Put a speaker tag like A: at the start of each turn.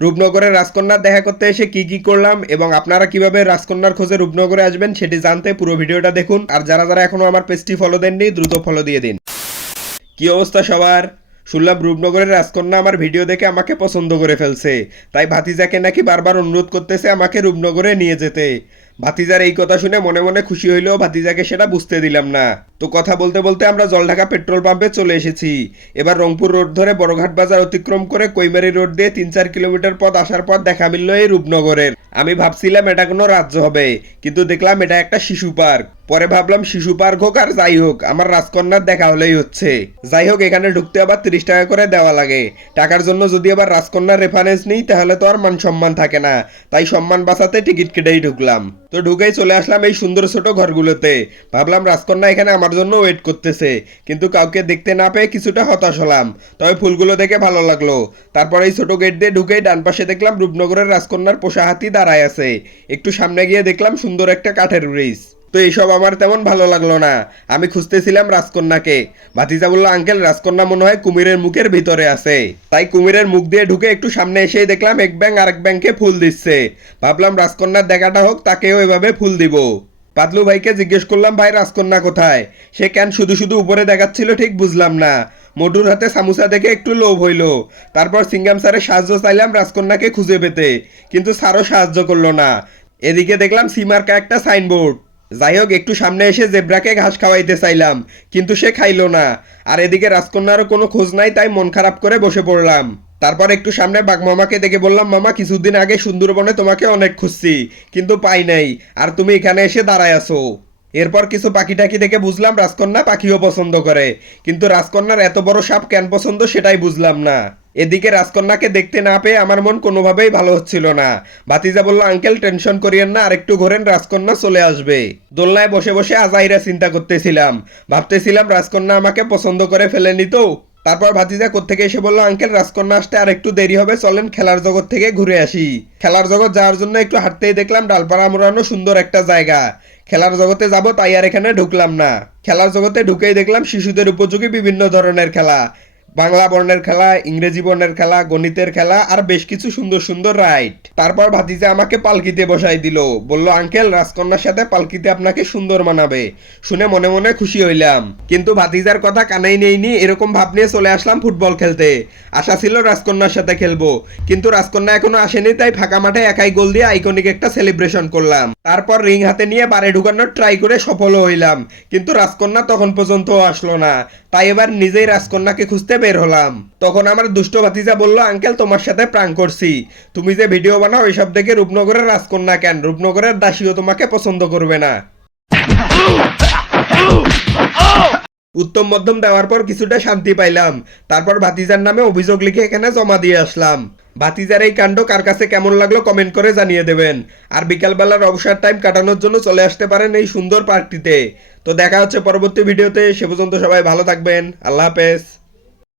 A: রূপনগরের রাজকন্যার দেখা করতে এসে কি কি করলাম এবং আপনারা কীভাবে রাজকন্যার খোঁজে রূপনগরে আসবেন সেটি জানতে পুরো ভিডিওটা দেখুন। আর যারা যারা এখনও আমার পেজটি ফলো দেননি, দ্রুত ফলো দিয়ে দিন। কি অবস্থা সবার? শুনলাম রূপনগরের রাজকন্যা আমার ভিডিও দেখে আমাকে পছন্দ করে ফেলছে। তাই ভাতিজাকে নাকি বারবার অনুরোধ করতেছে আমাকে রূপনগরে নিয়ে যেতে। ভাতিজার এই কথা শুনে মনে মনে খুশি হইলেও ভাতিজাকে সেটা বুঝতে দিলাম না। তো কথা বলতে বলতে আমরা জলঢাকা পেট্রোল পাম্পে চলে এসেছি। এবার রংপুর রোড ধরে বড়ঘাট বাজার অতিক্রম করে কৈমারি রোড দিয়ে তিন চার কিলোমিটার পথ আসার পর দেখা মিলল এই রূপনগরের। আমি ভাবছিলাম এটা কোনো রাজ্য হবে, কিন্তু দেখলাম এটা একটা শিশু পার্ক। পরে ভাবলাম শিশু পার্ক হোক আর যাই হোক, আমার রাজকন্যার দেখা হলেই হচ্ছে। যাই হোক, এখানে ঢুকতে আবার তিরিশ টাকা করে দেওয়া লাগে। টাকার জন্য যদি আবার রাজকন্যার রেফারেন্স নিই, তাহলে তো আর মান সম্মান থাকে না। তাই সম্মান বাঁচাতে টিকিট কেটেই ঢুকলাম। তো ঢুকেই চলে আসলাম এই সুন্দর ছোট ঘরগুলোতে। ভাবলাম রাজকন্যা এখানে আমার জন্য ওয়েট করতেছে। কিন্তু কাউকে দেখতে না পেয়ে কিছুটা হতাশ হলাম। তবে ফুলগুলো দেখে ভালো লাগল। তারপর এই ছোট গেট দিয়ে ঢুকেই ডান পাশে দেখলাম রূপনগরের রাজকন্যার পোষা হাতি দাঁড়ায় আছে। একটু সামনে গিয়ে দেখলাম সুন্দর একটা কাঠের ব্রিজ। তো এইসব আমার তেমন ভালো লাগল না। আমি খুঁজতেছিলাম রাজকন্যাকে। ভাতিজা বলল, আঙ্কেল, রাজকন্যা মনে হয় কুমিরের মুখের ভিতরে আছে। তাই কুমিরের মুখ দিয়ে ঢুকে একটু সামনে এসেই দেখলাম এক ব্যাংক আরেক ব্যাংকে ফুল দিচ্ছে। ভাবলাম রাজকন্যার দেখাটা হোক, তাকেও এভাবে ফুল দিব। পাতলু ভাইকে জিজ্ঞেস করলাম, ভাই, রাজকন্যা কোথায়? সে কেন শুধু শুধু উপরে দেখাচ্ছিল, ঠিক বুঝলাম না। মোটুর হাতে সামুসা দেখে একটু লোভ হইল। তারপর সিঙ্গাম স্যারের সাহায্য চাইলাম রাজকন্যাকে খুঁজে পেতে, কিন্তু স্যারও সাহায্য করল না। এদিকে দেখলাম সীমার্কা একটা সাইনবোর্ড। যাই হোক, একটু সামনে এসে জেব্রাকে ঘাস খাওয়াইতে চাইলাম, কিন্তু সে খাইলো না। আর এদিকে রাজকন্যারও কোনো খোঁজ নাই, তাই মন খারাপ করে বসে পড়লাম। তারপর একটু সামনে বাঘমামাকে দেখে বললাম, মামা, কিছুদিন আগে সুন্দরবনে তোমাকে অনেক খুঁজছি, কিন্তু পাই নাই, আর তুমি এখানে এসে দাঁড়ায় আছো। এরপর কিছু পাখি টাকি দেখে বুঝলাম রাজকন্যা পাখিও পছন্দ করে, কিন্তু রাজকন্যার এত বড় সাপ কেন পছন্দ সেটাই বুঝলাম না। এদিকে রাজকন্যাকে দেখতে না পেয়ে আমার মন কোনোভাবেই ভালো হচ্ছিল না। ভাতিজা বলল, আঙ্কেল, টেনশন করিয়েন না, আরেকটু ঘোরেন, রাজকন্যা চলে আসবে। দোলনায় বসে বসে আজাইরা চিন্তা করতেছিলাম। ভাবতেছিলাম রাজকন্যা আমাকে পছন্দ করে ফেলেনি তো তারপর ভাতিজা থেকে এসে বলল, আঙ্কেল, রাজকন্যা আসতে আর একটু দেরি হবে, চলেন খেলার জগৎ থেকে ঘুরে আসি। খেলার জগৎ যাওয়ার জন্য একটু হাঁটতেই দেখলাম ডালপাড়া মোড়ানো সুন্দর একটা জায়গা। খেলার জগতে যাব তাই আর এখানে ঢুকলাম না। খেলার জগতে ঢুকেই দেখলাম শিশুদের উপযোগী বিভিন্ন ধরনের খেলা। বাংলা বর্ণের খেলা, ইংরেজি বর্ণের খেলা, গণিতের খেলা আর বেশ কিছু সুন্দর সুন্দর রাইড। তারপর ভাতিজা আমাকে পালকিতে বসাই দিল। বলল, আঙ্কেল, রাজকন্যার সাথে পালকিতে আপনাকে সুন্দর মানাবে। শুনে মনে মনে খুশি হইলাম। কিন্তু ভাতিজার কথা কানেই নেইনি, এরকম ভাব নিয়ে চলে আসলাম ফুটবল খেলতে। আশা ছিল রাজকন্যার সাথে খেলব। কিন্তু রাজকন্যা এখনও আসেনি, তাই ফাঁকা মাঠে একাই গোল দিয়ে আইকনিক একটা সেলিব্রেশন করলাম। তারপর রিং হাতে নিয়ে বারে ঢুকানোর ট্রাই করে সফল হইলাম। কিন্তু রাজকন্যা তখন পর্যন্ত আসলো না। তাই এবার নিজেই রাজকন্যাকে খুঁজতে বের হলাম। তখন আমার দুষ্ট ভাতিজা বলল, আঙ্কেল, তোমার সাথে প্রাং করছি। তুমি যে ভিডিও বানাও, এসব দেখে রূপনগরের রাজকন্যা কেন? রূপনগরের দাসীও তোমাকে পছন্দ করবে না। উত্তম মধ্যম দেওয়ার পর কিছুটা শান্তি পাইলাম। তারপর ভাতিজার নামে অভিযোগ লিখে এখানে জমা দিয়ে আসলাম। ভাতিজার এই কাণ্ড কার কাছে কেমন লাগল কমেন্ট করে জানিয়ে দেবেন। আর বিকালবেলার অবসর টাইম কাটানোর জন্য চলে আসতে পারেন এই সুন্দর পার্কটিতে তো দেখা হচ্ছে পরবর্তী ভিডিওতে সে পর্যন্ত সবাই ভালো থাকবেন। আল্লাহ হাফেজ।